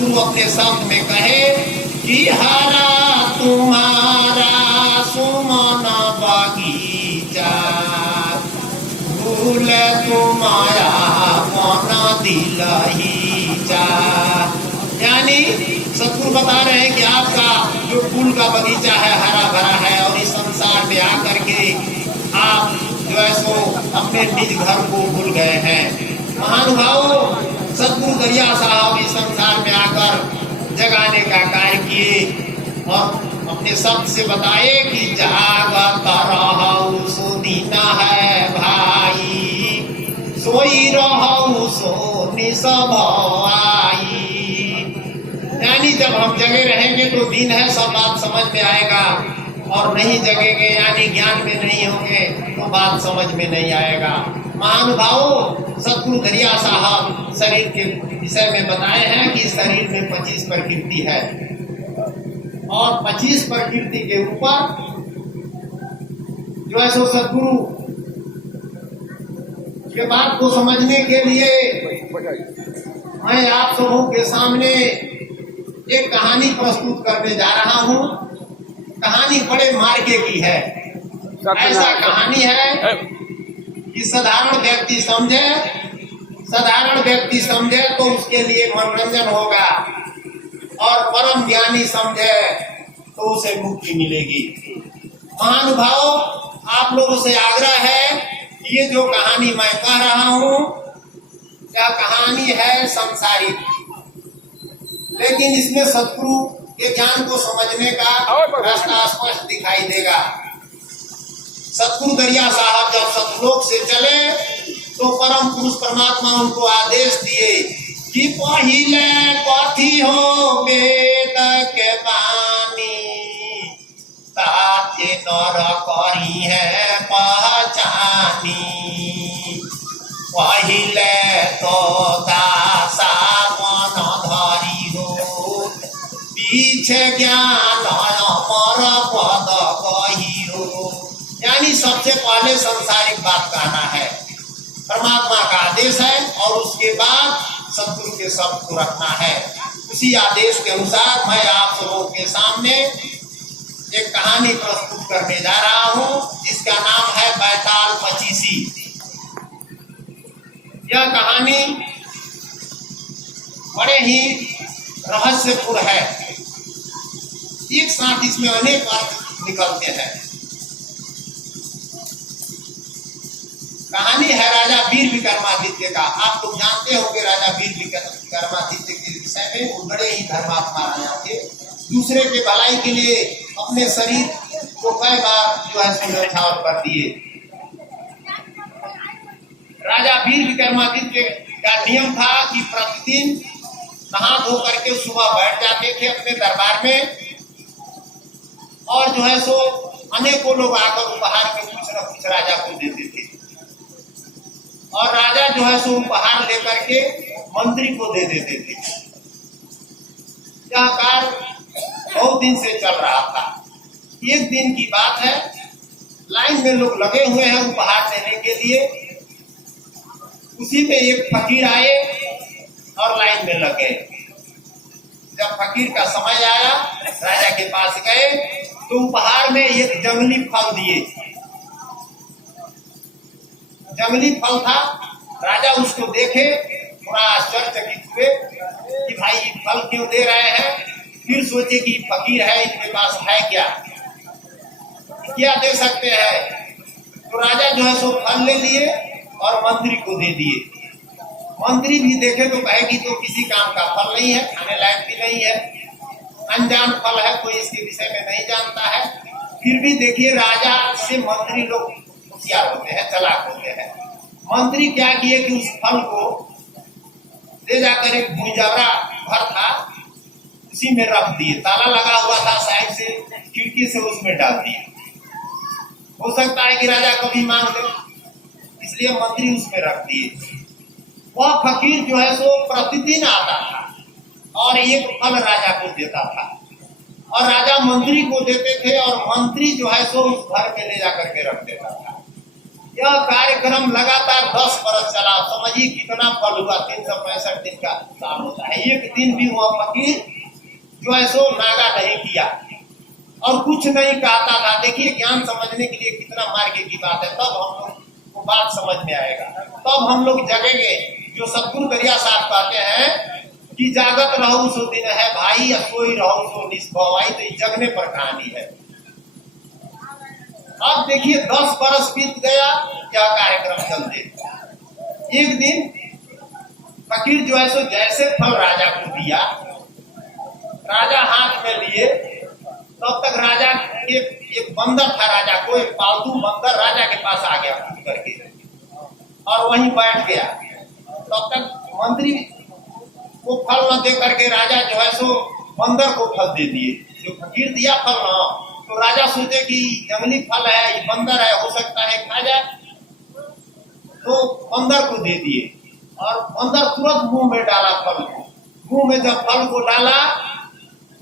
सतगुरु अपने शब्द में कहे कि हरा तुम्हारा सुमन बगीचा, फूल तुम्हारा मन दिलहीचा। यानी सतगुरु बता रहे हैं कि आपका जो फूल का बगीचा है हरा भरा है, और इस संसार में आकर के आप जो है सो अपने निज घर को भूल गए हैं। महानुभावों, सतगुरु दरिया साहब इस संसार में आकर जगाने का कार्य किए और अपने शब्द से बताए कि जागत रहु सो दिन है भाई, सोई रहु सो निस भवाई। यानी जब हम जगे रहेंगे तो दिन है, सब बात समझ में आएगा, और नहीं जगेंगे यानी ज्ञान में नहीं होंगे तो बात समझ में नहीं आएगा। महानुभावों, सतगुरु दरिया साहब शरीर के विषय में बताए हैं कि शरीर में 25 प्रकृति है, और 25 प्रकृति के ऊपर जो है सो सतगुरु के बात को समझने के लिए मैं आप सबों के सामने एक कहानी प्रस्तुत करने जा रहा हूँ। कहानी बड़े मार्गे की है। ऐसा कहानी है कि साधारण व्यक्ति समझे तो उसके लिए मनोरंजन होगा, और परम ज्ञानी समझे तो उसे मुक्ति मिलेगी। महानुभाव, आप लोगों से आग्रह है, ये जो कहानी मैं कह रहा हूँ यह कहानी है संसारिक, लेकिन इसमें सतगुरु के ज्ञान को समझने का रास्ता स्पष्ट दिखाई देगा। सतगुरु दरिया साहब जब सतलोक से चले तो परम पुरुष परमात्मा उनको आदेश दिए कि पहिले कथी हो वेद के बानी, ताते नर करी है पहचानी। पहिले तो दासा मन धरी हो, पीछे ज्ञान अमर पद कही हो। यानी सबसे पहले संसारिक बात कहना है, परमात्मा का आदेश है, और उसके बाद सतगुरु के शब्द को रखना है। उसी आदेश के अनुसार मैं आप सबों के सामने एक कहानी प्रस्तुत करने जा रहा हूँ, जिसका नाम है बैताल पचीसी। यह कहानी बड़े ही रहस्यपूर्ण है, एक साथ इसमें अनेक अर्थ निकलते हैं। कहानी है राजा वीर विक्रमादित्य का। आप लोग जानते होंगे राजा वीर विक्रमादित्य के विषय में। वो बड़े ही धर्मात्मा राजा थे, दूसरे के भलाई के लिए अपने शरीर को कई बार जो है न्यौछावर कर दिए। राजा वीर विक्रमादित्य का नियम था कि प्रतिदिन नहा धो करके सुबह बैठ जाते थे अपने दरबार में, और जो है सो अनेकों लोग आकर उपहार के कुछ न कुछ राजा को देते थे, और राजा जो है सो उपहार लेकर के मंत्री को दे देते थे। यह कार्य बहुत दिन से चल रहा था। एक दिन की बात है, लाइन में लोग लगे हुए हैं उपहार देने के लिए। उसी में एक फकीर आए और लाइन में लग गए। जब फकीर का समय आया, राजा के पास गए तो उपहार में एक जंगली फल दिए। जंगली फल था। राजा उसको देखे, थोड़ा आश्चर्यचकित हुए कि भाई ये फल क्यों दे रहे हैं। फिर सोचे कि फकीर है, इनके पास है क्या दे सकते हैं। तो राजा जो है सो फल ले लिए और मंत्री को दे दिए। मंत्री भी देखे तो कहे कि तो किसी काम का फल नहीं है, खाने लायक भी नहीं है, अनजान फल है, कोई इसके विषय में नहीं जानता है। फिर भी देखिए, राजा से मंत्री लोग होशियार होते हैं, चालाक होते हैं। मंत्री क्या किए कि उस फल को ले जाकर एक भुजबरा घर था, उसी में रख दिए। ताला लगा हुआ था साइड से, खिड़की से उसमें डाल दिए। हो सकता है कि राजा कभी मांग ले, इसलिए मंत्री उसमें रख दिए। वह फकीर जो है सो प्रतिदिन आता था और एक फल राजा को देता था, और राजा मंत्री को देते थे, और मंत्री जो है सो उस घर में ले जाकर के रख देता था। यह कार्यक्रम लगातार 10 बरस चला। समझिए कितना फल हुआ। 365 दिन का साल होता है। एक दिन भी वह फकीर जो है सो नागा नहीं किया और कुछ नहीं कहता था। देखिए ज्ञान समझने के लिए कितना मार्ग की बात है। तब हम लोग को बात समझ में आएगा, तब हम लोग जगेंगे। जो सतगुरु दरिया साहब कहते हैं कि जागत रहो सो दिन है भाई, या सोई रहो सो निष्भव आई, तो ये जगने पर कहानी है। अब देखिए 10 बरस बीत गया, क्या कार्यक्रम चलते। एक दिन फकीर जो है सो जैसे फल राजा को दिया, राजा हाथ में लिए, तब तक राजा के एक बंदर था, राजा को एक पालतू बंदर राजा के पास आ गया कूद करके और वहीं बैठ गया। तब तक मंत्री को फल न दे करके राजा जो है सो बंदर को फल दे दिए। जो फकीर दिया फल न, तो राजा सोचे कि जंगली फल है, ये बंदर है, हो सकता है खा जाए, तो बंदर को दे दिए और बंदर तुरंत मुंह में डाला फल को। मुंह में जब फल को डाला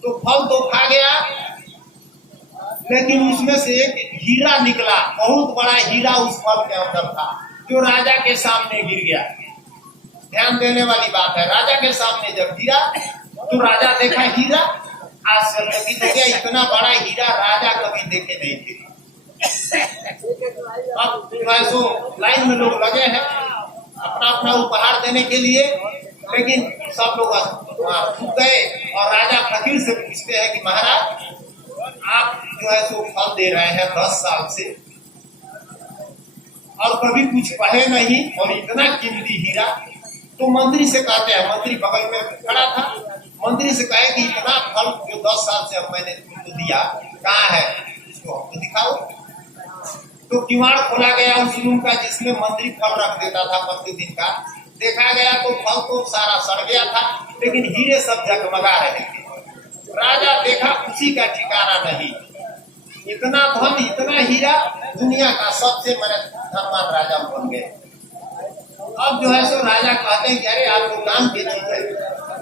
तो फल तो खा गया, लेकिन उसमें से एक हीरा निकला। बहुत बड़ा हीरा उस फल के अंदर था, जो राजा के सामने गिर गया। ध्यान देने वाली बात है, राजा के सामने जब गिरा तो राजा देखा हीरा, आश्चर्यचकित हो गया। इतना बड़ा हीरा राजा कभी देखे नहीं थे। अब जो है सो लाइन में लोग लगे हैं अपना अपना उपहार देने के लिए, लेकिन सब लोग रुक गए और राजा फकीर से पूछते हैं कि महाराज आप जो है सो फल दे रहे हैं 10 साल से और कभी कुछ कहे नहीं, और इतना कीमती हीरा। तो मंत्री से कहते हैं, मंत्री बगल में खड़ा था, मंत्री से कहे कि इतना फल जो 10 साल से अब मैंने तुमको दिया कहाँ है, इसको हमको दिखाओ। तो किवाड़ खोला गया उस रूम का जिसमें मंत्री फल रख देता था प्रतिदिन का। देखा गया तो फल तो सारा सड़ गया था, लेकिन हीरे सब जगमगा रहे थे। राजा देखा, खुशी का ठिकाना नहीं। इतना धन, इतना हीरा, दुनिया का सबसे बड़ा धनवान राजा बन गए। अब जो है सो राजा कहते हैं कि अरे आपको काम की चीज है,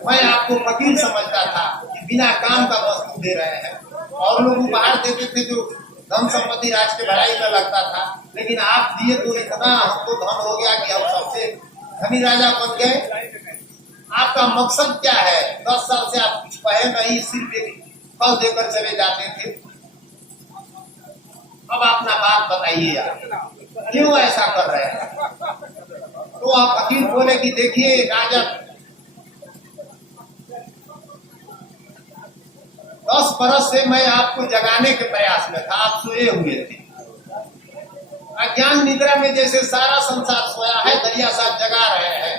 मैं आपको फकीर समझता था कि बिना काम का वस्तु दे रहे हैं। और लोग उपहार देते थे जो धन संपत्ति राज के भराई में लगता था, लेकिन आप दिए तो इतना हमको धन हो गया कि हम सबसे धनी राजा बन गए। आपका मकसद क्या है? 10 साल से आप कुछ कहे नहीं, सिर्फ एक फल देकर चले जाते थे। अब अपना बात बताइए आप, क्यों ऐसा कर रहे हैं? तो आप फकीर बोले कि देखिए राजा, 10 बरस से मैं आपको जगाने के प्रयास में था, आप सोए हुए थे। अज्ञान निद्रा में जैसे सारा संसार सोया है, दरिया साहब जगा रहे हैं।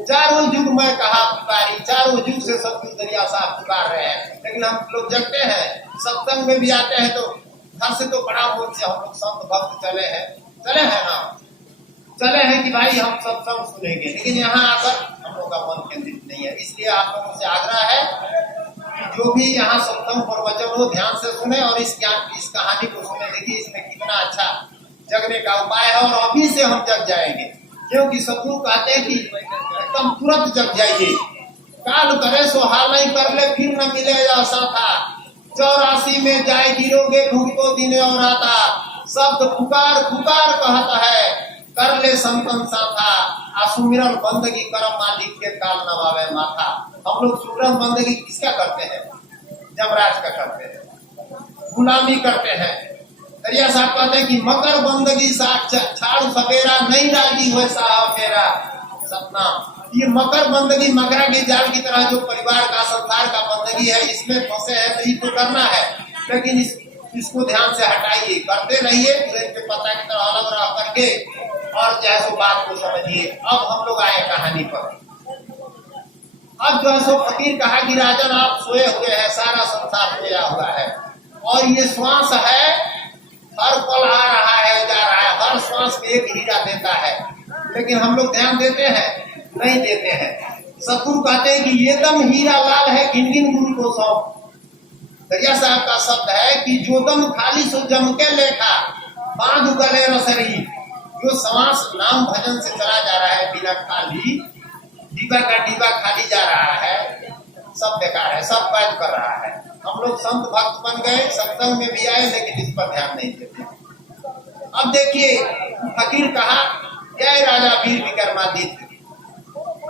चारों युग में कहा पुकारी, चारों युग से सतगुरु दरिया साहब पुकार रहे हैं, लेकिन हम लोग जगते हैं। सत्संग में भी आते हैं तो घर से तो बड़ा बोल से हम लोग संत भक्त चले हैं ना, चले हैं कि भाई हम सत्संग सुनेंगे, लेकिन यहाँ आकर हम लोग का मन केंद्रित नहीं है। इसलिए आप लोगों से आग्रह है कि जो भी यहाँ सत्संग प्रवचन हो ध्यान से सुने और इस कहानी को सुने। देखिए इसमें कितना अच्छा जगने का उपाय है, और अभी से हम जग जाएंगे, क्योंकि सतगुरु कहते हैं कि एकदम तुरंत जग जाइए। काल करे सो हाल नहीं, कर ले फिर न मिले ऐसा था। 84 में जाए गिरोगे ढूंढो दिन और आता। शब्द पुकार पुकार कहता है, कर ले संतन साथा। असुमिरन बंदगी करम मालिक के काल नवावे माथा। हम लोग सुमिरन बंदगी किसका करते हैं? जमराज का करते हैं, गुलामी करते हैं। दरिया साहब कहते हैं कि मकर बंदगी छाड़ सवेरा, नहीं राजी हुए साहब मेरा सतनाम। ये मकर बंदगी मकरा की जाल की तरह जो परिवार का संसार का बंदगी है, इसमें फंसे हैं तो ये तो करना है, लेकिन इसको ध्यान से हटाइए, करते रहिए पूरे के पत्ता की तरह अलग रह करके, और जैसे बात को समझिए। अब हम लोग आए कहानी पर। अब जो है सो फकीर कहा कि राजन आप सोए हुए हैं, सारा संसार सोया हुआ है, और ये श्वास है हर पल आ रहा है जा रहा है, हर श्वास में एक हीरा देता है, लेकिन हम लोग ध्यान देते हैं? नहीं देते हैं। सतगुरु कहते हैं कि ये दम हीरा लाल है, गिन गिन गुरु को सौंप। दरिया साहब का शब्द है कि जो दम खाली सो जम के लेखा, बांध गले रसरी। जो श्वास नाम भजन से चला जा रहा है बिना खाली, डिब्बा का डिब्बा खाली जा रहा है, सब बेकार है, सब बैठ कर रहा है। हम लोग संत भक्त बन गए, सत्संग में भी आए, लेकिन इस पर ध्यान नहीं देते। अब देखिए फकीर कहा, जय राजा वीर विक्रमादित्य,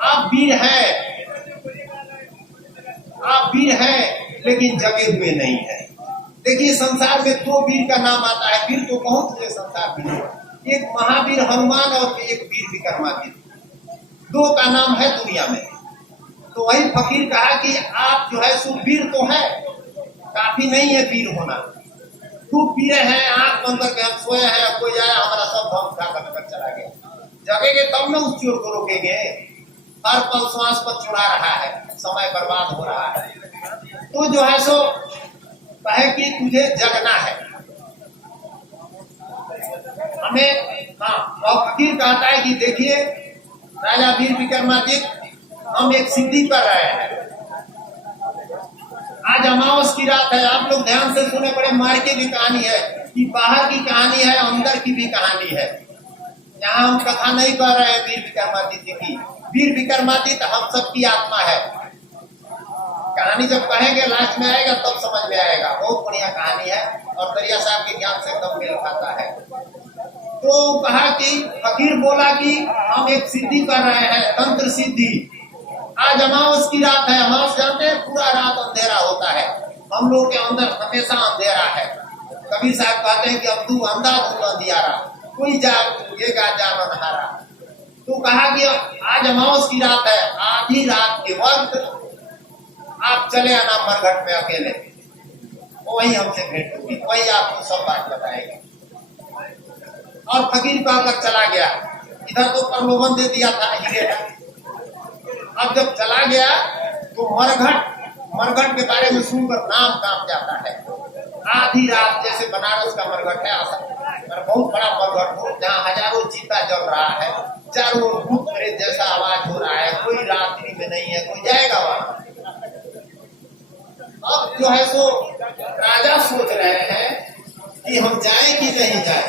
आप वीर हैं लेकिन जगे हुए नहीं है। देखिए संसार में दो वीर का नाम आता है, वीर तो बहुत से संसार में, एक महावीर हनुमान और एक वीर विक्रमादित्य, दो का नाम है दुनिया में। तो वही फकीर कहा कि आप जो है सो वीर तो है, काफी नहीं है वीर होना, खूब वीर हैं, आंख बंद करके हम सोए हैं, कोई आया हमारा सब धन उठा कर चला गया, जगेंगे तब न उस चोर को रोकेंगे, हर पल श्वास पर चुरा रहा है, समय बर्बाद हो रहा है। तो जो है सो कहे कि तुझे जगना है हमें। हाँ, और फकीर कहता है कि देखिए राजा वीर विक्रमादित्य, हम एक सिद्धि कर रहे हैं, आज अमावस की रात है, आप लोग ध्यान से सुने, बड़े मार्के की कहानी है, कि बाहर की कहानी है, अंदर की भी कहानी है। यहाँ हम कथा नहीं कर रहे हैं वीर विक्रमादित्य की, वीर विक्रमादित्य हम सबकी आत्मा है। कहानी जब कहेंगे लास्ट में आएगा तब समझ में आएगा, बहुत बढ़िया कहानी है और दरिया साहब के ज्ञान से एकदम मेल खाता है। तो कहा कि फकीर बोला कि हम एक सिद्धि कर रहे हैं, तंत्र सिद्धि, आज अमावस की रात है, अमावस जानते हैं पूरा रात अंधेरा होता है, हम लोग के अंदर हमेशा अंधेरा है। कबीर साहब कहते हैं कि अब तू अंधा तू अंधियारा, कोई जागेगा जानन हारा। तो कहा कि आज अमावस की रात है, आधी रात के वक्त आप चले आना मरघट में अकेले, वही हमसे भेंट होगी, वही आपको सब बात बताएगा। और फकीर कहकर चला गया, इधर तो प्रलोभन दे दिया था हीरे का। अब जब चला गया तो मरघट के बारे में सुनकर नाम कांप जाता है। आधी रात, जैसे बनारस का मरघट है, बहुत बड़ा मरघट हो, जहाँ हजारों चीता जल रहा है, चारों ओर भूत प्रेत जैसा आवाज हो रहा है, कोई रात्रि में नहीं है, कोई जाएगा वहां। अब जो है सो राजा सोच रहे हैं कि हम जाए कि नहीं जाए,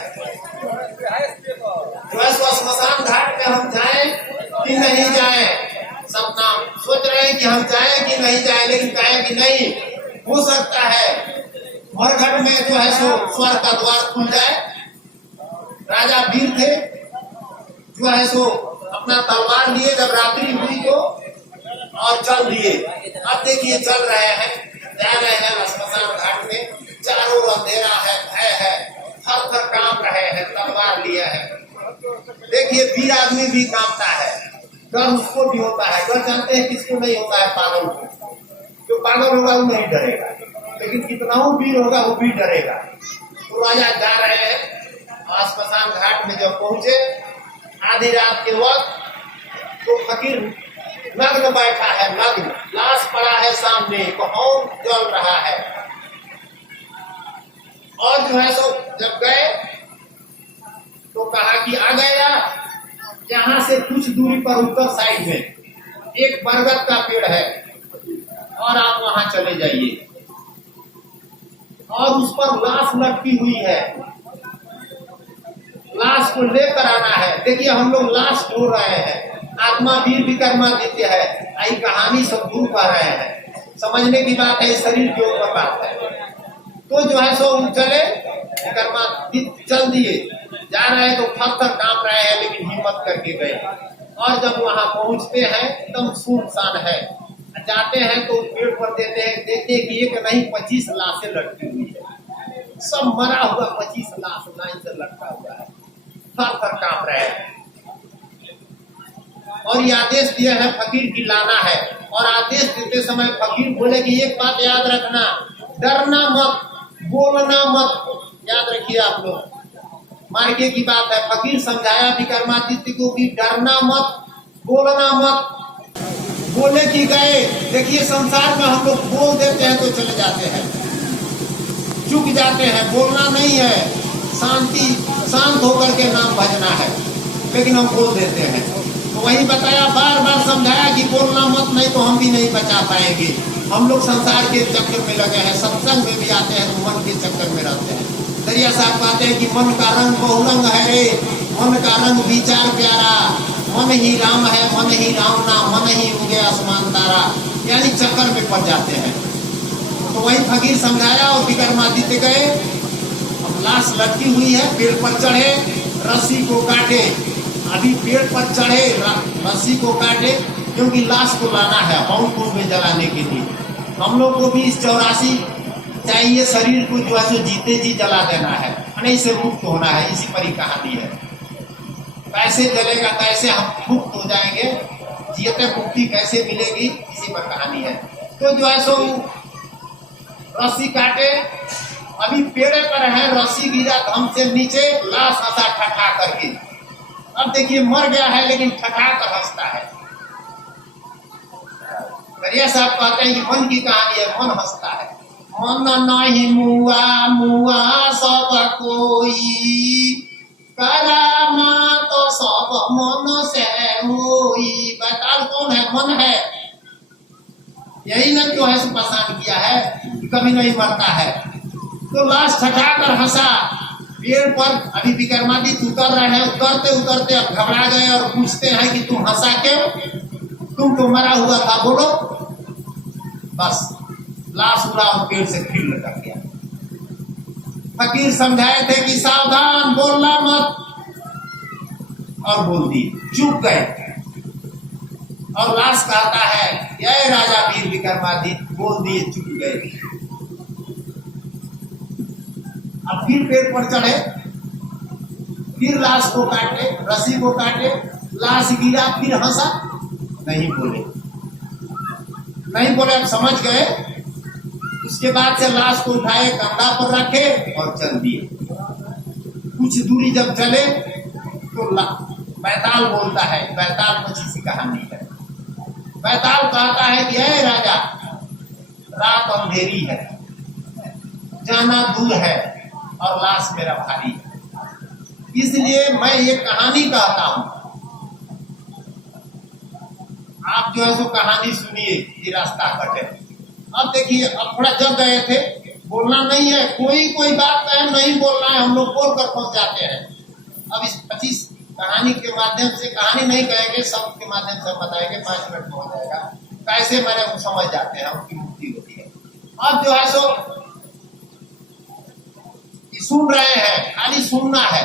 जो है सो स्मशान घाट पे हम जाए कि नहीं जाए, सपना सोच रहे हैं कि हम जाए कि नहीं जाए, लेकिन कहे कि नहीं हो सकता है मरघट में जो है सो स्वर्ग का द्वार खुल जाए। राजा वीर थे, जो है सो अपना तलवार लिए जब रात्रि हुई तो और चल दिए। अब देखिए चल रहे हैं, जा रहे हैं स्मशान घाट में, चारों ओर अंधेरा है, भय है, थर थर कांप रहे हैं, तलवार लिए हैं। देखिए वीर आदमी भी कांपता है, डर उसको भी होता है, डर जानते हैं किसको नहीं होता है, पागल को। जो पागल होगा वो नहीं डरेगा, लेकिन कितना वीर होगा वो भी डरेगा। तो राजा जा रहे हैं, स्मशान घाट में जब पहुंचे आधी रात के वक्त, तो फकीर नग्न बैठा है, नग्न, लाश पड़ा है सामने, कौन जल रहा है। और जो है सो जब गए तो कहा कि आ गया, यहाँ से कुछ दूरी पर उत्तर साइड में एक बरगद का पेड़ है और आप वहां चले जाइए, और उस पर लाश लटकी हुई है, लाश को लेकर आना है। देखिए हम लोग लाश ढूंढ रहे हैं, आत्मा वीर विक्रमादित्य है, आई कहानी सब दूर पा रहे हैं, समझने की बात है, शरीर के ऊपर बात है। तो जो है सो चले, विक्रमादित्य चल दिए, जा रहे हैं तो थर थर कांप रहे हैं, लेकिन हिम्मत करके गए। और जब वहां पहुंचते हैं एकदम सुनसान है, जाते हैं तो पेड़ पर देखते हैं कि एक नहीं 25 लाशें लटकी हुई है, सब मरा हुआ 25 लाश लाइन से लटका हुआ है, थर थर कांप रहे हैं। और ये आदेश दिया है फकीर की लाना है, और आदेश देते समय फकीर बोले कि एक बात याद रखना, डरना मत, बोलना मत, याद रखिए आप लोग, मार्के की बात है। फकीर समझाया विक्रमादित्य को कि डरना मत, बोलना मत। बोले कि गए, देखिए संसार में हम लोग बोल देते हैं तो चले जाते हैं, चुक जाते हैं, बोलना नहीं है, शांत होकर के नाम भजना है, लेकिन हम बोल देते हैं। तो वही बताया, बार बार समझाया कि बोलना मत, नहीं तो हम भी नहीं बचा पाएंगे। हम लोग संसार के चक्कर में लगे हैं, सत्संग में भी आते हैं तो मन के चक्कर में रहते हैं। दरिया साहब कहते हैं कि मन का रंग बहुरंग है रे, मन का रंग विचार प्यारा, मन ही राम है, मन ही राम ना, मन ही उगे आसमान तारा, यानी चक्कर में पड़ जाते हैं। तो वही फकीर समझाया और विक्रमादित्य गए, अब लाश लटकी हुई है, पेड़ पर चढ़े, रस्सी को काटे, अभी पेड़ पर चढ़े रस्सी को काटे, क्योंकि लाश को लाना है हवन कुंड में जलाने के लिए। हम लोग को भी इस 84 चाहिए शरीर को जो है सो जीते जी जला देना है, नहीं से मुक्त होना है। इसी पर ही कहानी है। कैसे जलेगा, कैसे हम मुक्त हो जाएंगे, जीते मुक्ति कैसे मिलेगी, इसी पर कहानी है। तो जो है सो रस्सी काटे, अभी पेड़े पर है, रस्सी गिरा धम से नीचे, लाश हंसा ठठा करके। अब देखिए मर गया है लेकिन ठठा कर हंसता है। करिया साहब कहते हैं कि मन की कहानी है, मन हंसता है। मन नहीं मुआ मुआ सब कोई, करामा तो सब मन से हुई। बताओ कौन है? मन है। यही ना जो है परेशान किया है, कभी नहीं मरता है। तो लाश ठठा कर हंसा पेड़ पर। अभी विक्रमादित्य उतर रहे हैं, उतरते उतरते अब घबरा गए और पूछते हैं कि तुम हंसा क्यों? तुम तो मरा हुआ था, बोलो। बस लाश उड़ा और पेड़ से फिर लटक गया। फकीर समझाए थे कि सावधान, बोलना मत, और बोल दी, चुप गए। और लाश कहता है, जय राजा वीर विक्रमादित्य, बोल दिए, चुप गए। अब फिर पेड़ पर चढ़े, फिर लाश को काटे, रस्सी को काटे, लाश गिरा, फिर हंसा, नहीं बोले, नहीं बोले। अब समझ गए। उसके बाद से लाश को उठाए, कंधा पर रखे और चल दिए। कुछ दूरी जब चले तो बैताल बोलता है, बैताल कुछ इसी कहानी है। बैताल कहता है कि हे राजा, रात अंधेरी है, जाना दूर है और लाश मेरा भारी है, इसलिए मैं ये कहानी कहता हूं। आप जो है सो कहानी सुनिए, ये रास्ता कटे। अब देखिए, अब थोड़ा जग गए थे, बोलना नहीं है, कोई बात कहे नहीं बोलना है, हम लोग बोल कर पहुंच जाते हैं। अब इस 25 कहानी के माध्यम से, कहानी नहीं कहेंगे, शब्द के माध्यम से हम बताएंगे, 5 मिनट में हो जाएगा। कैसे मैंने वो समझ जाते हैं, उनकी मुक्ति होती है। अब जो है सो सुन रहे हैं, खाली सुनना है,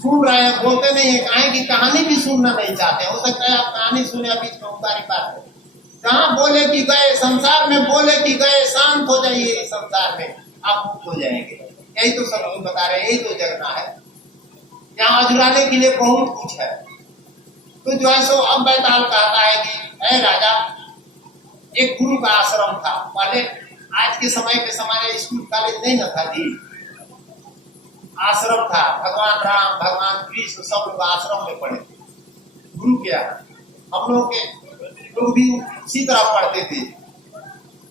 सुन रहे हैं, बोलते नहीं है। कहें कि कहानी भी सुनना नहीं चाहते। हो सकता है आप कहानी सुने, अभी सारी बात है। जहां बोले कि गए संसार में, बोले कि गए, शांत हो जाइए, संसार में आप मुक्त हो जाएंगे। यही तो सब लोग बता रहे हैं, यही तो जगना है। यहाँ अजुराने के लिए बहुत कुछ है। तो जो है सो अब बैताल कहता है कि ऐ राजा, एक गुरु का आश्रम था पहले। आज के समय पे हमारे स्कूल कॉलेज नहीं न था जी, आश्रम था। भगवान राम, भगवान कृष्ण सब लोग आश्रम में पढ़े थे। गुरु क्या, हम लोग के लोग भी उसी तरह पढ़ते थे।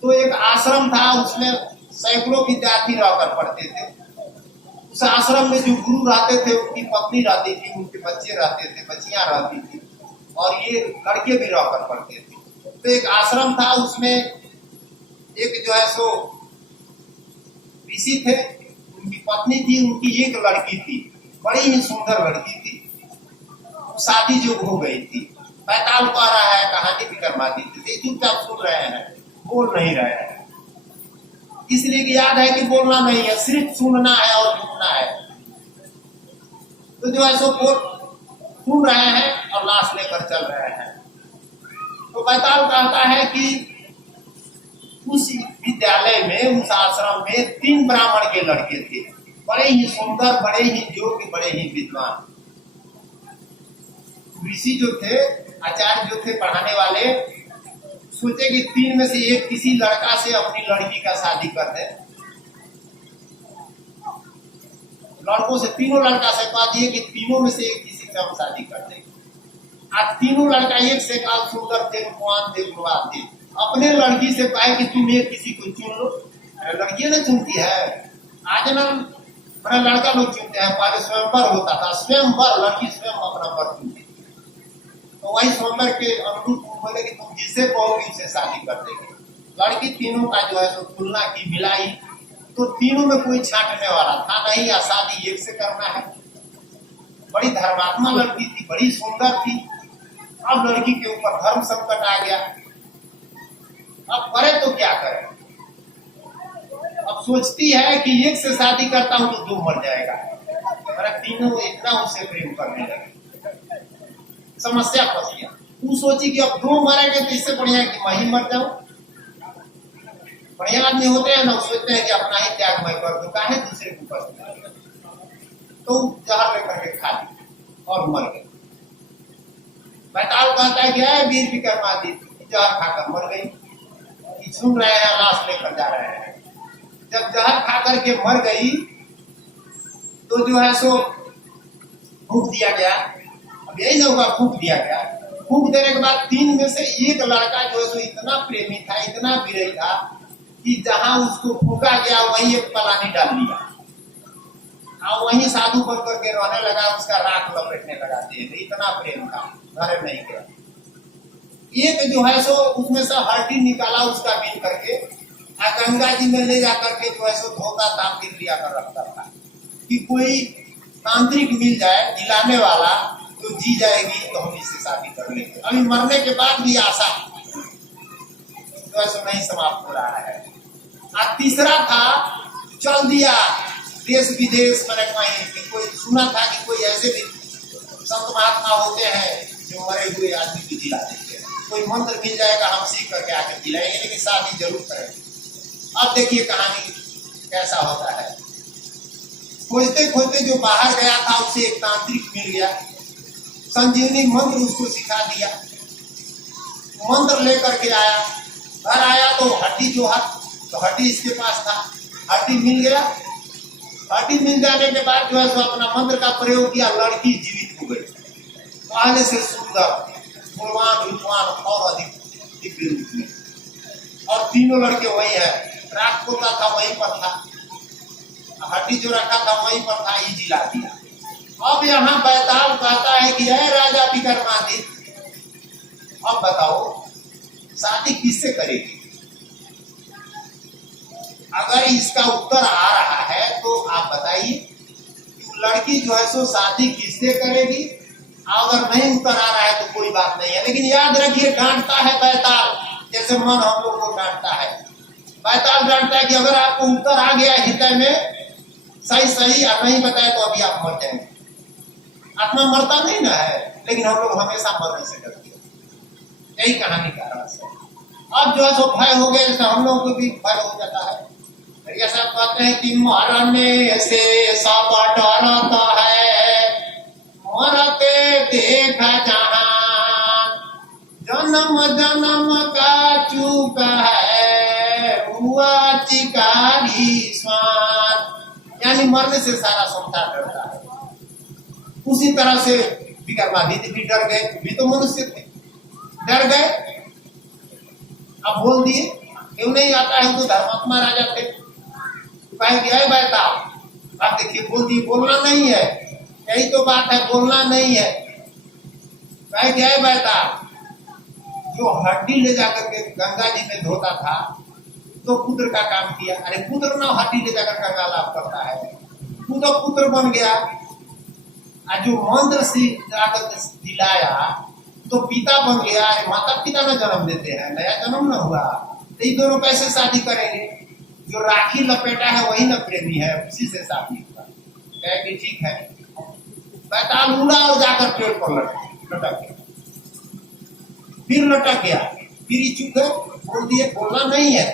तो एक आश्रम था, उसमें सैकड़ों विद्यार्थी रहकर पढ़ते थे। उस आश्रम में जो गुरु रहते थे, उनकी पत्नी रहती थी, उनके बच्चे रहते थे, बच्चियां रहती थी, और ये लड़के भी रहकर पढ़ते थे। तो एक आश्रम था, उसमें एक जो है सो ऋषि थे, उनकी पत्नी थी, उनकी एक लड़की थी, बड़ी ही सुंदर लड़की थी। शादी जो हो गई थी। बैताल कह रहा है कहानी विक्रमादित्य से, चुपचाप सुन रहे हैं, बोल नहीं रहे हैं, इसलिए कि याद है कि बोलना नहीं है, सिर्फ सुनना है और सुनना है। तो जो है सो बोल सुन रहे हैं और लाश लेकर चल रहे हैं। तो बैताल कहता है कि उस विद्यालय में, उस आश्रम में 3 ब्राह्मण के लड़के थे, बड़े ही सुंदर, बड़े ही योग्य, बड़े ही विद्वान। ऋषि जो थे, आचार्य जो थे पढ़ाने वाले, सोचे कि 3 में से एक किसी लड़का से अपनी लड़की का शादी कर दे। लड़कों से, तीनों लड़का से कह दिए कि तीनों में से एक किसी से हम शादी कर देंगे। आज तीनों लड़का एक से काल सुंदर थे, रूपवान थे, गुणवान थे। अपने लड़की से कहे कि तुम एक किसी को चुन लो। लड़की ना चुनती है, आज ना बड़ा लड़का लोग चुनते हैं। पहले स्वयंवर होता था, स्वयंवर, लड़की स्वयं अपना वर चुनती। तो वही स्वयंवर के अनुरूप बोले कि तुम जिससे कहोगे उससे शादी कर देंगे। लड़की तीनों का जो है सो तुलना की, मिलाई, तो तीनों में कोई छांटने वाला था नहीं, या शादी एक से करना है। बड़ी धर्मात्मा लड़की थी, बड़ी सुंदर थी। अब लड़की के ऊपर धर्म संकट आ गया। अब करे तो क्या करे? अब सोचती है कि एक से शादी करता हूं तो 2 मर जाएगा, और तीनों इतना उससे प्रेम करने लगे, समस्या फंस गया। तू सोची कि अब दो मरेंगे तो इससे बढ़िया है कि मैं ही मर जाऊं। बढ़िया आदमी होते हैं ना, सोचते हैं कि अपना ही त्याग मैं कर दूं, काहे दूसरे को कष्ट दूं। तो जहर लेकर के खा ली और मर गए। बैताल कहता है कि है वीर विक्रमादित्य, जहर खाकर मर गई। सुन रहे हैं, लाश लेकर जा रहे हैं। जब जहर खा करके मर गई तो जो है सो फूंक दिया गया। अब यही ना होगा, फूंक दिया गया। फूंक देने के बाद तीन में से एक लड़का जो है सो इतना प्रेमी था, इतना विरही था कि जहां उसको फूका गया वहीं एक पलानी डाल दिया और वहीं साधु बन करके रहने लगा, उसका राख लपेटने लगा दिए। इतना प्रेम था, घर नहीं गया। एक जो है सो उसमें से हड्डी निकाला उसका बीन करके, गंगा जी में ले जाकर के जो है सो धोता था, फिर लिया कर रखता था कि कोई तांत्रिक मिल जाए दिलाने वाला तो जी जाएगी तो हम इससे शादी कर लेंगे। अभी मरने के बाद भी आशा जो है सो नहीं समाप्त हो रहा है। और तीसरा था, चल दिया देश विदेश में कहीं, कोई सुना था कि कोई ऐसे भी संत महात्मा होते हैं जो मरे हुए आदमी को जिला देते हैं, कोई मंत्र मिल जाएगा हम सीख करके आकर जिलाएंगे, लेकिन शादी जरूर करेंगे। अब देखिए कहानी कैसा होता है। खोजते खोजते जो बाहर गया था उसे एक तांत्रिक मिल गया, संजीवनी मंत्र उसको सिखा दिया। मंत्र लेकर के आया, घर आया तो हड्डी जो है तो हड्डी इसके पास था, हड्डी मिल गया। हड्डी मिल जाने के बाद जो है सो अपना मंत्र का प्रयोग किया, लड़की जीवित हो गई। पहले से सुंदर, गुणवान, रूपवान और अधिक दिव्य रूप में, और तीनों लड़के वही है। राख पोता था वहीं पर था, हड्डी जो रखा था वहीं पर था, ये जिला दिया। अब यहाँ बैताल कहता है कि है राजा विक्रमादित्य, अब बताओ शादी किससे करेगी? अगर इसका उत्तर आ रहा है तो आप बताइए कि लड़की जो है सो शादी किससे करेगी। अगर नहीं उत्तर आ रहा है तो कोई बात नहीं है, लेकिन याद रखिए डांटता है बैताल, जैसे मन हम लोग को डांटता है। बैताल डांटता है कि अगर आपको उत्तर आ गया हृदय में सही सही और नहीं बताए तो अभी आप मर जाएंगे। आत्मा मरता नहीं ना है, लेकिन हम लोग हमेशा मरने से डरते हैं। यही कहानी का रहस्य है। अब जो है सो भय हो गया, जैसे हम लोगों को भी भय हो जाता है। ये सब कहते हैं कि मरने से सब डरता है, मरते देखा जहां, जन्म जन्म का चूक है, हुआ चिकारी स्वान। यानी मरने से सारा संसार डरता है। उसी तरह से विक्रमादित्य भी डर गए, भी तो मनुष्य थे, डर गए। अब बोल दिए, क्यों नहीं आता है, तो धर्मात्मा राजा थे। कहे गया बैताल, अब देखिए बोल दिए, बोलना नहीं है, यही तो बात है, बोलना नहीं है। कहे गया बैताल, जो हड्डी ले जाकर के गंगा जी में धोता था तो पुत्र का काम किया। अरे पुत्र ना हड्डी ले जाकर गंगा लाभ करता है, तू तो पुत्र बन गया। जो मंत्र से जाकर दिलाया तो पिता बन गया। अरे माता पिता में जन्म देते हैं, नया जन्म न हुआ, तो ये दोनों कैसे शादी करेंगे? जो राखी लपेटा है वही न प्रेमी है, उसी से शादी हुआ। कहे कि ठीक है। बैताल उड़ा और जाकर पेड़ पर लटक गया, फिर लटक गया, फिर चुप है, बोल दिए बोलना नहीं है।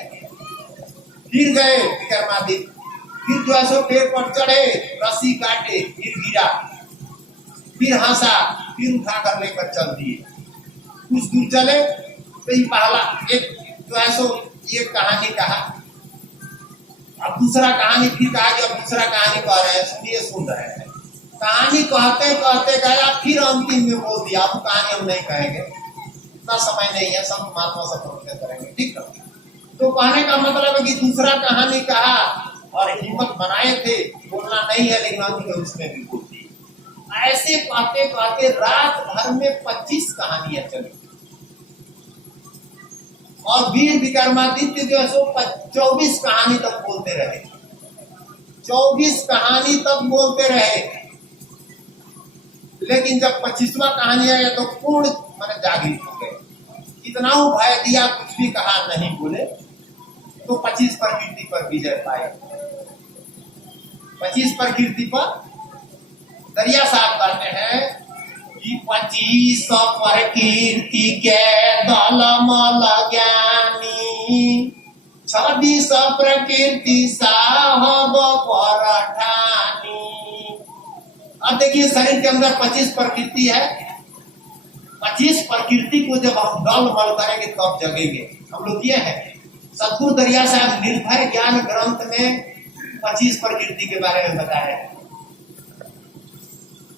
फिर गए विक्रमादित्य, फिर जो है सो पेड़ पर चढ़े, रस्सी काटे, फिर गिरा, फिर हंसा, फिर उठा कर लेकर चल दिए। कुछ दूर चले तो ये पहला एक जो है सो एक कहानी कहा, अब दूसरा कहानी फिर कहा कि अब दूसरा कहानी कह रहे हैं, सुनिए, सुन रहे हैं। कहानी कहते कहते गया, फिर अंतिम में बोल दिया अब कहानी हम नहीं कहेंगे, इतना समय नहीं है, सब महात्मा सब करेंगे, ठीक है। तो कहने का मतलब है कि दूसरा कहानी कहा और हिम्मत बनाए थे, बोलना नहीं है, लेकिन अंत में उसमें भी बोल दी। ऐसे कहते कहते रात भर में 25 कहानियां चली और वीर विक्रमादित्य जो है सो 24 कहानी तक बोलते रहे, 24 कहानी तक बोलते रहे। लेकिन जब 25वां कहानी आया तो पूर्ण माने जागृत हो गए। इतना भय दिया, कुछ भी कहा, नहीं बोले, तो 25 प्रकृति पर विजय पाए। 25 प्रकृति पर दरिया साहब कहते हैं कि 25 प्रकृति के दलमल ज्ञानी, 26 प्रकृति साहब परठानी। अब देखिए शरीर के अंदर 25 प्रकृति है। 25 प्रकृति को जब हम दल मल करेंगे तब जगेंगे। हम लोग ये है सतगुरु दरिया साहब निर्भय ज्ञान ग्रंथ में 25 प्रकृति के बारे में बताया है।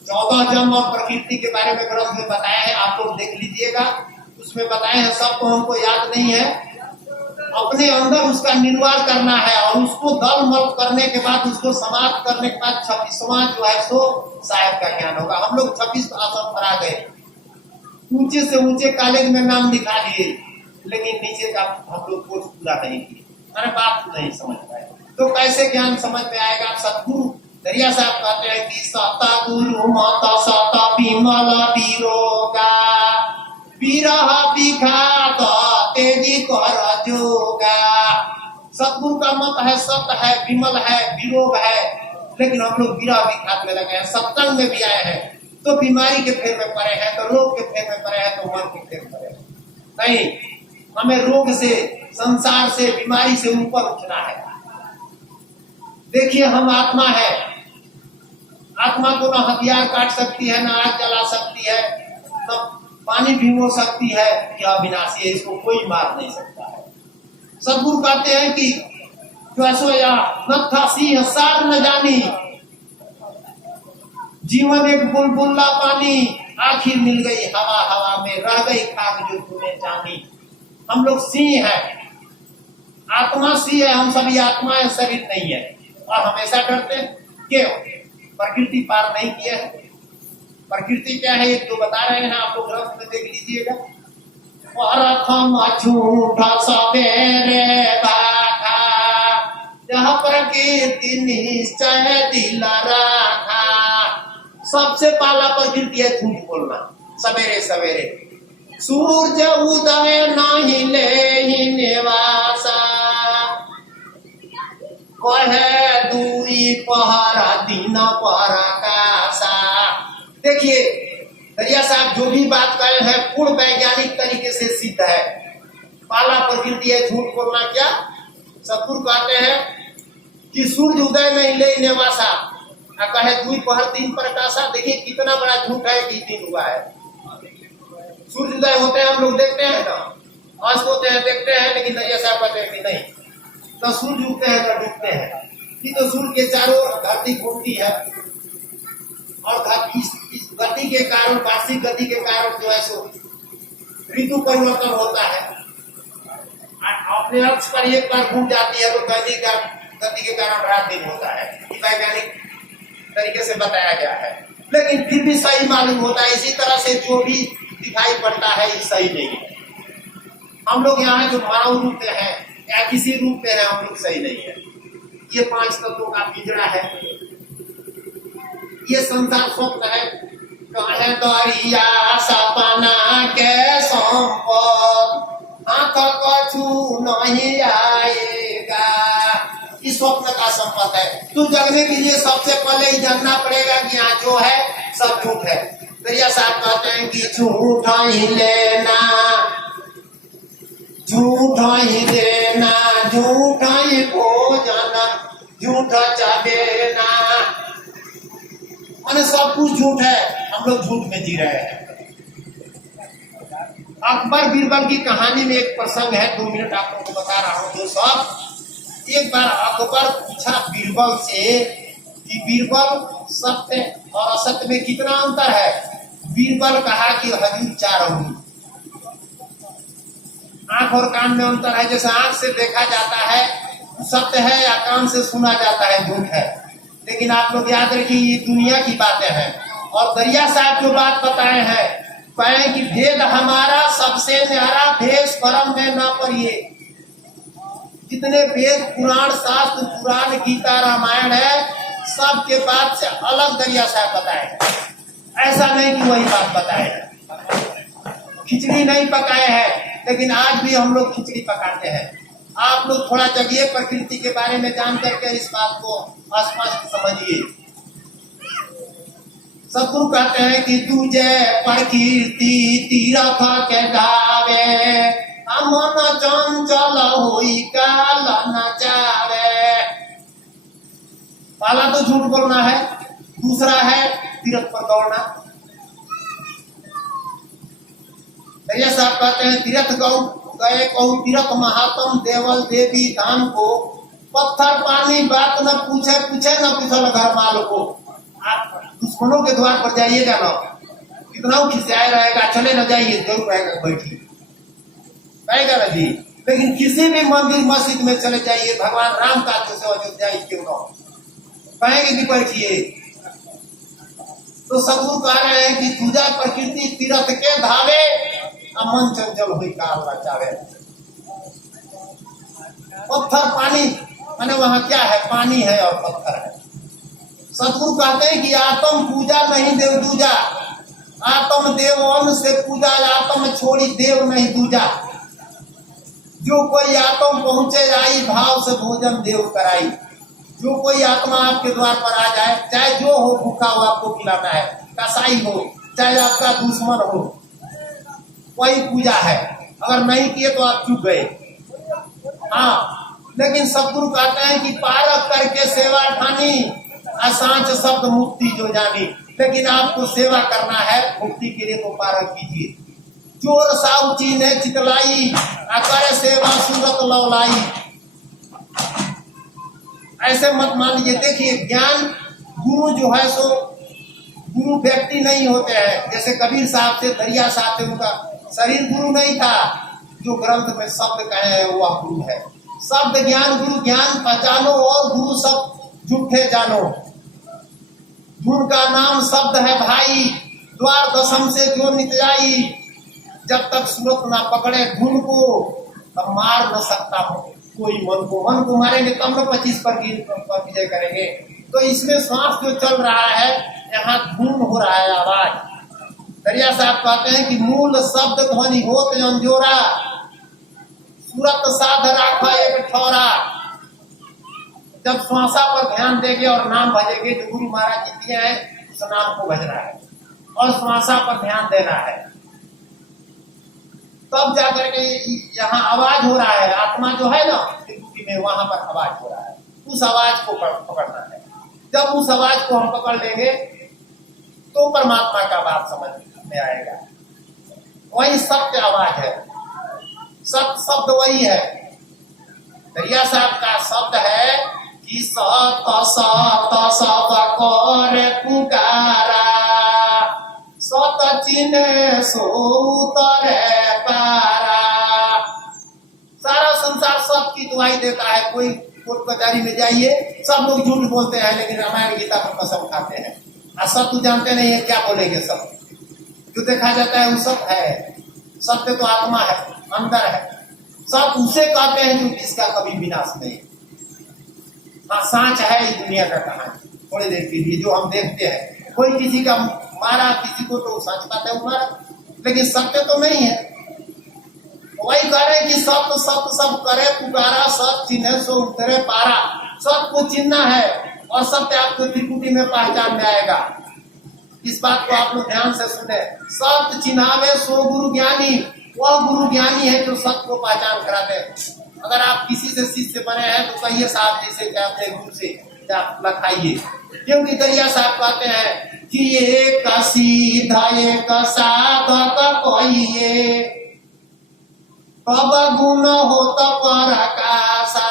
14 जन्म और प्रकृति के बारे में ग्रंथ में बताया है, आप लोग देख लीजिएगा। उसमें बताया है, सबको हमको याद नहीं है। अपने अंदर उसका निर्वाह करना है और उसको दल मल करने के बाद उसको समाप्त करने के बाद 26वां जो है सो साहेब का ज्ञान होगा। हम लोग 26 आसन पर आ गए, ऊंचे से ऊंचे कॉलेज में नाम लिखा लिए, लेकिन नीचे का हम लोग कोर्स पूरा नहीं किए। अरे बात नहीं समझ पाए तो कैसे ज्ञान समझ में आएगा। सतगुरु दरिया साहब कहते हैं कि सता गुरु माता सता विमल विरोगा, विरह विघात तेजी कर जोगा। सतगुरु का मत है, सत्य है, विमल है, विरोग है, लेकिन हम लोग विरह विघात में लगे हैं। सत्संग में भी आए हैं तो बीमारी के फेर में पड़े हैं, तो रोग के फेर में पड़े हैं, तो मन के फेर में पड़े हैं। नहीं, हमें रोग से, संसार से, बीमारी से ऊपर उठना है। देखिए हम आत्मा है, आत्मा को ना हथियार काट सकती है, ना आग जला सकती है, ना पानी भिगो सकती है। यह अविनाशी है, इसको कोई मार नहीं सकता है। सतगुरु कहते हैं कि जो सोया नत्था सिंह सार न जानी, जीवन एक बुलबुल्ला पानी, आखिर मिल गई हवा हवा में, रह गई खाक जो तूने जानी। हम लोग सिंह है, आत्मा सिंह है, हम सभी आत्मा है, शरीर नहीं है। और हमेशा डरते हैं क्यों? प्रकृति पार नहीं किया है। प्रकृति क्या है एक तो बता रहे हैं, आप लोग ग्रंथ में देख लीजिएगा। झूठा सवेरे बाखा, जहाँ प्रकृति निश्चय दिल रखा। सबसे पहला प्रकृति है झूठ बोलना। सवेरे सवेरे सूरज उदय नहीं ले ही निवासा, कहे दूरी पहरा दिन पर आकाशा। देखिए दरिया साहब जो भी बात कहे हैं पूर्ण वैज्ञानिक तरीके से सिद्ध है। पहला प्रकृति है झूठ बोलना। क्या सतगुरु कहते हैं कि सूर्य उदय नहीं ले निवासा, कहे दूरी पहर दिन पर आकाशा। देखिए कितना बड़ा झूठ है कि दिन हुआ है। सूर्य उदय होते हैं हम लोग देखते हैं ना, आज होते हैं देखते हैं, लेकिन दरिया साहब कहते हैं कि नहीं, न सूर्य उगते हैं न डूबते हैं। कि तो सूर्य के चारों धरती घूमती है और इस गति के कारण, वार्षिक गति के कारण जो है सो ऋतु परिवर्तन होता है। अपने अक्ष पर एक बार घूम जाती है तो गति के कारण रात दिन होता है। वैज्ञानिक तरीके से बताया गया है, लेकिन फिर भी सही मालूम होता है। इसी तरह से जो भी दिखाई पड़ता है ये सही नहीं है। हम लोग यहाँ जो मानव रूप में है या किसी रूप में है, हम लोग सही नहीं है। ये 5 तत्वों का पिंजरा है, ये संसार स्वप्न है। कहे दरिया सपना के संपद, आंख कछु नहीं आएगा। इस स्वप्न का संपद है। तो जगने के लिए सबसे पहले ही जानना पड़ेगा कि यहाँ जो है सब झूठ है। दरिया साहब कहते हैं कि झूठ ही लेना, झूठा ही देना, झूठा ही भोजन, झूठा चबेना। माने सब कुछ झूठ है, हम लोग झूठ में जी रहे हैं। अकबर बीरबल की कहानी में एक प्रसंग है, 2 मिनट आप लोगों को बता रहा हूँ। दोस्तों एक बार अकबर पूछा बीरबल से कि बीरबल सत्य और असत्य में कितना अंतर है। बीरबल कहा कि हजूर 4 अंगुल। आंख और कान में अंतर है। जैसे आंख से देखा जाता है सत्य है या कान से सुना जाता है झूठ है। लेकिन आप लोग याद रखिए ये दुनिया की बातें हैं। और दरिया साहब जो बात बताए हैं, कहें कि भेद हमारा सबसे न्यारा, भेष भरम में न पड़िए। जितने वेद पुराण शास्त्र पुराण गीता रामायण है, सबके बात से अलग दरिया साहब बताए हैं। ऐसा नहीं कि वही बात बताए हैं। खिचड़ी नहीं पकाए हैं, लेकिन आज भी हम लोग खिचड़ी पकाते हैं। आप लोग थोड़ा जगिए, प्रकृति के बारे में जान करके इस बात को स्पष्ट समझिए। सतगुरु कहते हैं कि तुझे प्रकृति तीरथ के गावे, मन चंचल होई काल न जावे। पहला तो झूठ बोलना है, दूसरा है तीर्थ पर दौड़ना। भैया साहब कहते हैं तीर्थ गए कहू तीर्थ महात्म देवल देवी धाम को, पत्थर पानी बात न पूछे न पूछल घर माल को। आप दुश्मनों के द्वार पर जाइएगा ना, कितना खिसियाए रहेगा, चले न जाइए, जरूर रहेगा बैठी रहेगा ना जी। लेकिन किसी भी मंदिर मस्जिद में चले जाइए, भगवान राम का जो से अयोध्या क्यों न कहेंगे कि बैठिए। तो सतगुरु कह रहे हैं कि तुझा प्रकृति तीर्थ के धावे, मन चंचल हुई काल न चावे। पत्थर पानी माने वहां क्या है, पानी है और पत्थर है। सतगुरु कहते हैं कि आत्म पूजा नहीं देव दूजा, आत्म देव अन्न से पूजा, आत्म छोड़ी देव नहीं दूजा। जो कोई आत्म पहुंचे आई, भाव से भोजन देव कराई। जो कोई आत्मा आपके द्वार पर आ जाए, चाहे जो हो, भूखा हो आपको खिलाना है, कसाई हो, चाहे आपका दुश्मन हो, वही पूजा है। अगर नहीं किए तो आप चूक गए। हाँ, लेकिन सतगुरु कहते हैं कि पारक करके सेवा ठानी, असांच शब्द मुक्ति जो जानी। लेकिन आपको सेवा करना है मुक्ति के लिए, तो पारक कीजिए। चोर साहु चीने चितलाई, करे सेवा सूरत लौलाई। ऐसे मत मान लीजिए। देखिए, ज्ञान गुरु जो है सो गुरु व्यक्ति नहीं होते हैं। जैसे कबीर साहब थे, दरिया साहब थे, उनका शरीर गुरु नहीं था। जो ग्रंथ में शब्द कहे हैं वह गुरु है। शब्द ज्ञान गुरु ज्ञान पहचानो, और गुरु सब झूठे जानो। धुन का नाम शब्द है भाई, द्वार दशम से जो नित जाई। जब तक सूरत ना पकड़े धुन को, तब मार न सकता हो कोई मन को। मन को मारेंगे कम न 25 पर विजय करेंगे। तो इसमें श्वास जो चल रहा है, यहाँ धुन हो रहा है, आवाज। दरिया साहब कहते हैं कि मूल शब्द ध्वनि होत अंजोरा, सूरत साध राखा एक ठौरा। जब श्वासा पर ध्यान देंगे और नाम भजेंगे, जो गुरु महाराज जी दिए हैं उस नाम को भजना है और श्वासा पर ध्यान देना है, तब जाकर के यहाँ आवाज हो रहा है। आत्मा जो है ना त्रिपुटी में, वहां पर आवाज हो रहा है। उस आवाज को पकड़ना है। जब उस आवाज को हम पकड़ लेंगे तो परमात्मा का बात समझ में आएगा। वही सत्य आवाज है, सत्य शब्द वही है। दरिया साहब का शब्द है कि सत सत सब कर पुकारा, सत चिन्ह सो उतरे पारा। सारा संसार सत्य की दुहाई देता है। कोई कोर्ट कचहरी में जाइए, सब लोग झूठ बोलते हैं, लेकिन रामायण गीता पर कसम खाते हैं। और सत्य जानते नहीं है, क्या बोलेंगे सब। जो देखा जाता है वो सब है। सत्य तो आत्मा है, अंदर है। सब उसे कहते हैं जो जिसका कभी विनाश नहीं। हाँ, सांच है इस दुनिया का कहानी, थोड़ी देर के लिए जो हम देखते हैं। कोई किसी का मारा, किसी को तो सांच पाता है मारा, लेकिन सत्य तो नहीं है। वही कह रहे कि सत्य सत्य सब करे पुकारा, सत्य चिन्ह सो उतरे पारा। सत्य को चिन्हना है और सत्य आपको त्रिपुटी में पहचान में आएगा। इस बात को आप लोग ध्यान से सुने। सत्य चिन्हावे सो गुरु ज्ञानी। वह गुरु ज्ञानी है जो सत्य को पहचान कराते हैं। अगर आप किसी से शिष्य बने हैं तो कहिए साहब जी से, अपने गुरु से लखाइए। क्योंकि दरिया साहब कहते हैं कि एक सीधा एक साधक कहिए, तब गुण हो पराकाशा।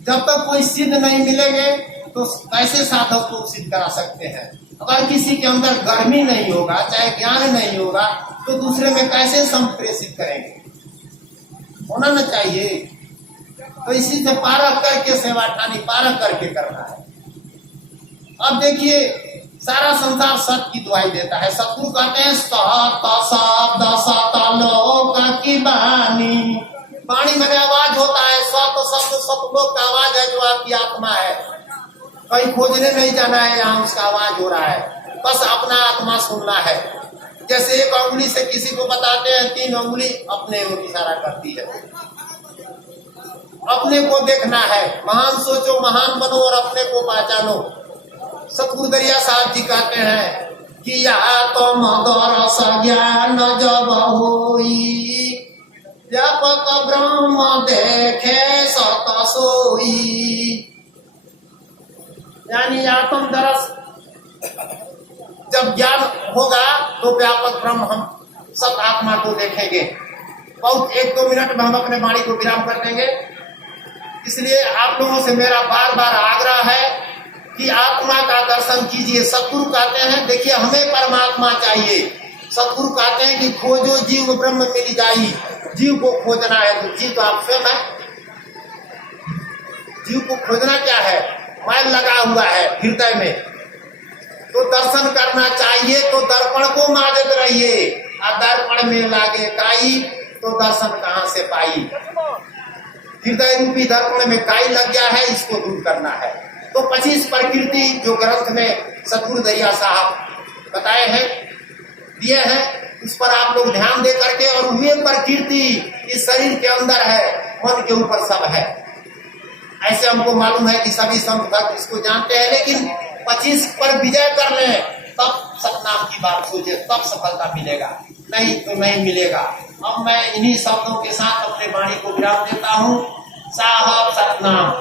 जब तक कोई सिद्ध नहीं मिलेंगे तो कैसे साधक को सिद्ध करा सकते हैं। अगर किसी के अंदर गर्मी नहीं होगा, चाहे ज्ञान नहीं होगा, तो दूसरे में कैसे संप्रेषित करेंगे। होना न चाहिए। तो इसी से पारक करके सेवा ठानी, पारक करके करना है। अब देखिए, सारा संसार सत्य की दुहाई देता है। सतगुरु कहते हैं सत शब्द सत लोक की वाणी। वाणी में आवाज होता है। सत शब्द सतलोक का आवाज है, जो आपकी आत्मा है। कहीं खोजने नहीं जाना है, यहाँ उसका आवाज हो रहा है। बस अपना आत्मा सुनना है। जैसे एक उंगली से किसी को बताते हैं, 3 उंगली अपने ओर इशारा करती है। अपने को देखना है। महान सोचो, महान बनो और अपने को पहचानो। सतगुरुदरिया साहब जी कहते हैं कि या तुम दरस ज्ञान जब होई, व्यापक ब्रह्म देखे सत सोई। यानी आत्म दरस जब ज्ञान होगा तो व्यापक ब्रह्म हम सत आत्मा को देखेंगे। बहुत 1-2 मिनट में हम अपने वाणी को विराम कर देंगे। इसलिए आप लोगों से मेरा बार बार आग्रह है कि आत्मा का दर्शन कीजिए। सतगुरु कहते हैं देखिए हमें परमात्मा चाहिए। सतगुरु कहते हैं कि खोजो जीव ब्रह्म मिल जाई। जीव को खोजना है तो जीव तो आप स्वयं है। जीव को खोजना क्या है? मैल लगा हुआ है हृदय में, तो दर्शन करना चाहिए। तो दर्पण को माजत रहिए, और दर्पण में लागे काई तो दर्शन कहां से पाई। हृदय रूपी दर्पण में काई लग गया है, इसको दूर करना है। तो 25 प्रकृति जो ग्रंथ में सतगुरुदरिया साहब बताए हैं, दिए हैं, उस पर आप लोग ध्यान दे करके, और वे प्रकृति इस शरीर के अंदर है, मन के ऊपर सब है। ऐसे हमको मालूम है कि सभी संत भक्त इसको जानते हैं, लेकिन 25 पर विजय कर लें तब सतनाम की बात सोचे, तब सफलता मिलेगा, नहीं तो नहीं मिलेगा। अब मैं इन्हीं शब्दों के साथ अपने वाणी को विराम देता हूँ। साहब सतनाम।